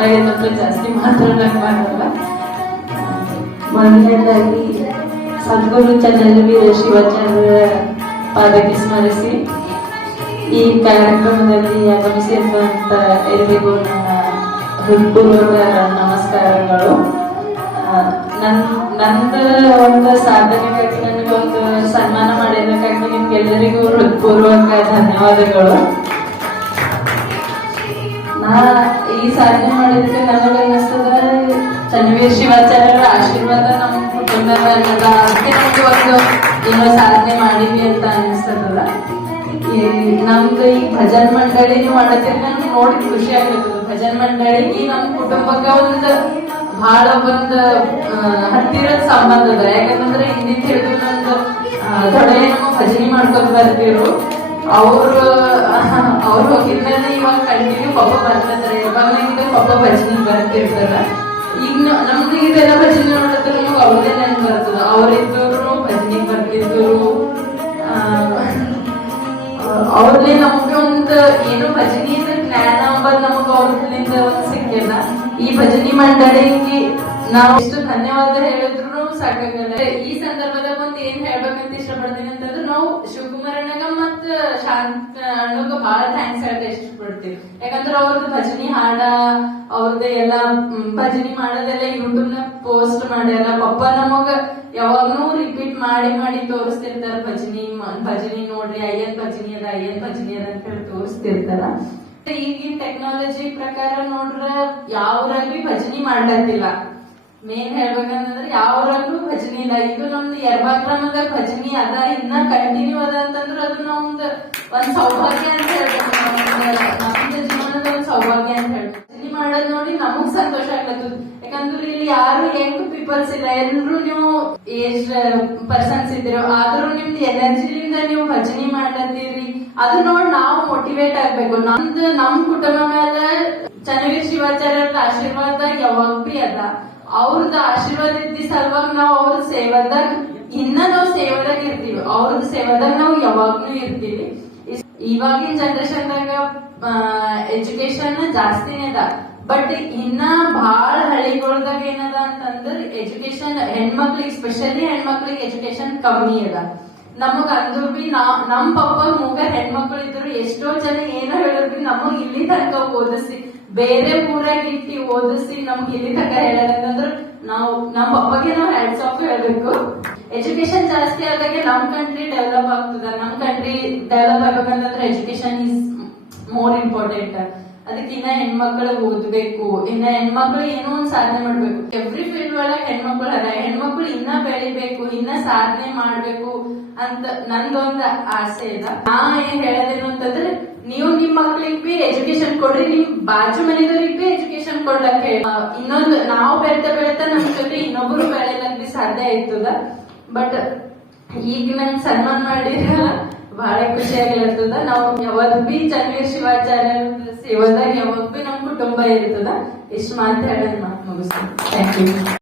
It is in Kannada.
ಪಪ್ಪ ಮಾತ್ರ ಜಾಸ್ತಿ ಮಾತಾಡಕ್ ಮಾಡಲ್ಲ. ಮೊದಲನೇದಾಗಿ ಸದ್ಗುರು ಚನ್ನವೀರ ಶಿವಚಂದ್ರ ಪಾದಕ್ಕೆ ಸ್ಮರಿಸಿ, ಈ ಕಾರ್ಯಕ್ರಮದಲ್ಲಿ ಆಗಮಿಸಿರುವಂತ ಎಲ್ಲರಿಗೂ ನನ್ನ ಹೃತ್ಪೂರ್ವಕ ನಮಸ್ಕಾರಗಳು. ನನ್ನ ನನ್, ನಂದ ಒಂದು ಸಾಧನೆಗಾಗಿ ನನಗೆ ಒಂದು ಸನ್ಮಾನ ಮಾಡಿದ್ದಕ್ಕಾಗಿ ನಿಮ್ಗೆಲ್ಲರಿಗೂ ಹೃತ್ಪೂರ್ವಕ ಧನ್ಯವಾದಗಳು. ಈ ಸಾಧನೆ ಮಾಡಿದ್ದಕ್ಕೆ ನನಗೆ ಅನ್ನಿಸ್ತದ ಚನ್ನವೀರ ಶಿವಾಚಾರ್ಯರ ಆಶೀರ್ವಾದ ನಮ್ಮ ಕುಟುಂಬದ ಅನ್ನದ ಅದಕ್ಕೆ ನಮಗೆ ಒಂದು ಏನೋ ಸಾಧನೆ ಮಾಡೀವಿ ಅಂತ ಅನ್ನಿಸ್ತದಲ್ಲ. ನಮ್ದು ಈ ಭಜನ್ ಮಂಡಳಿನೂ ಮಾಡತ್ತೆ ನನ್ಗೆ ನೋಡಿ ಖುಷಿ ಆಗ್ತದೆ. ಭಜನ್ ಮಂಡಳಿ ಈ ನಮ್ಮ ಕುಟುಂಬಕ್ಕೆ ಒಂದು ಬಹಳ ಒಂದು ಹತ್ತಿರದ ಸಂಬಂಧ ಅದ. ಯಾಕಂದ್ರೆ ಹಿಂದಿನ ಹಿಡಿದು ನಂದು ದೊಡ್ಡ ನಮ್ಮ ಭಜನೆ ಮಾಡ್ಕೊಂಡು ಬರ್ತಿರು ಅವರು ಅವ್ರು ಹೋಗಿದ್ಮೇಲೆ ಇವಾಗ ಕಂಟಿನ್ಯೂ ಪಪ್ಪ ಬರ್ತಿರ್ತಾರೆ ಇವಾಗ ಪಪ್ಪ ಭಜನೆ ಬರ್ತಿರ್ತಾರ ಈಗ ನಮ್ದು ಇದೆಲ್ಲ ಭಜನೆ ನೋಡುತ್ತೆ ನಮ್ಗೆ ಅವ್ರದೇ ನೆನ್ ಬರ್ತದ. ಅವ್ರಿದ್ದವರು ಭಜನೆ ಬರ್ತಿದ್ರು ಅವ್ರನ್ನೇ ನಮ್ಗೆ ಒಂದು ಏನು ಭಜನೆ ಜ್ಞಾನ ಅಂಬದ್ ನಮಗ ಅವ್ರಿಂದ ಒಂದು ಸಿಕ್ಕಿಲ್ಲ ಈ ಭಜನೆ ಮಂಡಳಿಗೆ ನಾವು ಎಷ್ಟು ಧನ್ಯವಾದ ಹೇಳಿದ್ರು ಸಾಕಾಗಲ್ಲ ಈ ಸಂದರ್ಭದಾಗ ಒಂದ್ ಏನ್ ಹೇಳ್ಬೇಕಂತ ಇಷ್ಟಪಡ್ತೀನಿ ಅಂತಂದ್ರೆ ನಾವು ಶಿವಕುಮಾರ್ ಅಣ್ಣಗ ಮತ್ತ ಶಾಂತ ಅಣ್ಣಗ ಬಹಳ ಥ್ಯಾಂಕ್ಸ್ ಹೇಳಕ್ ಇಷ್ಟಪಡ್ತೀವಿ. ಯಾಕಂದ್ರೆ ಅವ್ರದ್ದು ಭಜನಿ ಹಾಡ ಅವ್ರದ್ದು ಎಲ್ಲ ಭಜನಿ ಮಾಡೋದೆಲ್ಲ ಯೂಟ್ಯೂಬ್ನ ಪೋಸ್ಟ್ ಮಾಡ್ಯಾರ. ಪಪ್ಪ ನಮಗ ಯಾವಾಗ್ನೂ ರಿಪೀಟ್ ಮಾಡಿ ಮಾಡಿ ತೋರಿಸ್ತಿರ್ತಾರ ಭಜನಿ ಭಜನಿ ನೋಡ್ರಿ, ಅಯ್ಯನ್ ಭಜನಿ ಅದ, ಅಯ್ಯನ್ ಭಜನಿ ಅದ ಅಂತ ಹೇಳಿ ತೋರಿಸ್ತಿರ್ತಾರ. ಈಗಿನ ಟೆಕ್ನಾಲಜಿ ಪ್ರಕಾರ ನೋಡ್ರ ಯಾವ್ರಾಗ್ಲಿ ಭಜನಿ ಮಾಡ್ಲತ್ತಿಲ್ಲ. ಮೇನ್ ಹೇಳ್ಬೇಕಂತಂದ್ರೆ ಯಾವ್ರಲ್ಲೂ ಭಜನಿ ಇಲ್ಲ. ಇದು ನಮ್ದು ಯರ್ಬಾಕ್ರಮದ ಭಜನಿ ಅದ. ಇನ್ನ ಕಂಟಿನ್ಯೂ ಅದ ಅಂತಂದ್ರೆ ಅದು ನಮ್ದು ಒಂದ್ ಸೌಭಾಗ್ಯ ಅಂತ ಹೇಳ್ಬೇಕು ನಮ್ದು- ಜೀವನದ ಒಂದ್ ಸೌಭಾಗ್ಯ ಅಂತ ಹೇಳ್ಬೇಕು ಭಜನಿ ಮಾಡೋದ್ ನೋಡಿ ನಮಗ್ ಸಂತೋಷ ಆಗ್ಲತ್ತದ. ಯಾಕಂದ್ರೆ ಇಲ್ಲಿ ಯಾರು ಯಂಗ್ ಪೀಪಲ್ಸ್ ಇಲ್ಲ. ಎಲ್ರು ನೀವು ಏಜ್ ಪರ್ಸನ್ಸ್ ಇದ್ದೀರೋ, ಆದ್ರೂ ನಿಮ್ದು ಎನರ್ಜಿಲಿಂದ ನೀವು ಭಜನಿ ಮಾಡ್ಲತ್ತೀರಿ. ಅದು ನೋಡಿ ನಾವು ಮೋಟಿವೇಟ್ ಆಗ್ಬೇಕು. ನಮ್ದು ನಮ್ ಕುಟುಂಬ ಮೇಲೆ ಚನ್ನವೀರ್ ಶಿವಾಚಾರ್ಯ ಆಶೀರ್ವಾದ ಯಾವಾಗ ಬಿ ಅದ. ಅವ್ರದ್ದು ಆಶೀರ್ವಾದ ಇದ್ದಿ ಸಲುವಾಗಿ ನಾವು ಅವ್ರ ಸೇವಾದಾಗ, ಇನ್ನ ನಾವು ಸೇವಾದಾಗ ಇರ್ತೀವಿ. ಅವ್ರದ್ದು ಸೇವಾದಾಗ ನಾವು ಯಾವಾಗ್ಲೂ ಇರ್ತೀವಿ. ಇವಾಗಿನ ಜನರೇಷನ್ದಾಗ ಎಜುಕೇಶನ್ ಜಾಸ್ತಿನೇ ಅದ. ಬಟ್ ಇನ್ನ ಬಹಳ ಹಳ್ಳಿಗಳದಾಗ ಏನದ ಅಂತಂದ್ರ ಎಜುಕೇಶನ್ ಹೆಣ್ಮಕ್ಳಿಗೆ, ಸ್ಪೆಷಲಿ ಹೆಣ್ಮಕ್ಳಿಗೆ ಎಜುಕೇಶನ್ ಕಮ್ಮಿ ಅದ. ನಮಗ್ ಅಂದ್ರು ಬಿ ನಮ್ ಪಪ್ಪ ಮೂಗ ಹೆಣ್ಮಕ್ಳು ಇದ್ರು ಎಷ್ಟೋ ಜನ ಏನೋ ಹೇಳಿದ್ರು ನಮಗ್ ಇಲ್ಲಿ ತನಕ ಓದಿಸಿ ಬೇರೆ ಊರಾಗ ಇಟ್ಟಿ ಓದಿಸಿ ನಮ್ಗೆ ಇಲ್ಲಿ ತನಕ ಹೇಳದಂದ್ರ ನಾವು, ನಮ್ ಪಪ್ಪಗೆ ನಾವು ಹ್ಯಾಂಡ್ಸ್ ಆಫ್ ಹೇಳ್ಬೇಕು. ಎಜುಕೇಶನ್ ಜಾಸ್ತಿ ಆದಾಗ ನಮ್ ಕಂಟ್ರಿ ಡೆವಲಪ್ ಆಗ್ತದ. ನಮ್ ಕಂಟ್ರಿ ಡೆವಲಪ್ ಆಗ್ಬೇಕಂತಂದ್ರೆ ಎಜುಕೇಶನ್ ಇಸ್ ಮೋರ್ ಇಂಪಾರ್ಟೆಂಟ್ ಅದಕ್ಕೆ ಇನ್ನ ಹೆಣ್ಮಕ್ಳು ಓದ್ಬೇಕು. ಇನ್ನ ಹೆಣ್ಮಕ್ಳು ಏನೋ ಒಂದ್ ಸಾಧನೆ ಮಾಡ್ಬೇಕು. ಎವ್ರಿ ಫೀಲ್ಡ್ ಒಳಗೆ ಹೆಣ್ಮಕ್ಳು ಅದ. ಹೆಣ್ಮಕ್ಳು ಇನ್ನ ಬೆಳಿಬೇಕು, ಇನ್ನ ಸಾಧನೆ ಮಾಡ್ಬೇಕು ಅಂತ ನಂದೊಂದು ಆಸೆ ಇದೆ ನಾ ಏನ್ ಹೇಳೋದೇನು ಅಂತಂದ್ರೆ ನೀವು ನಿಮ್ ಮಕ್ಳಿಗೆ ಬಿ ಎಜುಕೇಶನ್ ಕೊಡ್ರಿ, ನಿಮ್ ಬಾಜು ಮನೆದವ್ರಿಗೆ ಬಿ ಎಜುಕೇಶನ್ ಕೊಡ್ಲಕ್ ಹೇಳಿ. ಇನ್ನೊಂದು ನಾವು ಬೆಳ್ತಾ ಬೆಳ್ತಾ ನಮ್ ಜೊತೆ ಇನ್ನೊಬ್ರು ಬೆಳೆಯಲಕ್ ಬಿ ಸಾಧ್ಯ ಆಯ್ತದ ಬಟ್ ಈಗ ನಂಗೆ ಸನ್ಮಾನ ಮಾಡಿದ್ರ ಬಹಳ ಖುಷಿ ಆಗಿರ್ತದ. ನಾವು ಯಾವತ್ ಬಿ ಚಂದ್ರ ಶಿವಾಚಾರ್ಯ ಸೇವಾದಾಗ ಯಾವಾಗ ಬಿ ನಮ್ ಕುಟುಂಬ ಇರ್ತದ. ಇಷ್ಟು ಮಾತು ಹೇಳೋದ್ ಮಾತು ಮುಗಿಸ್ತೀನಿ. Thank you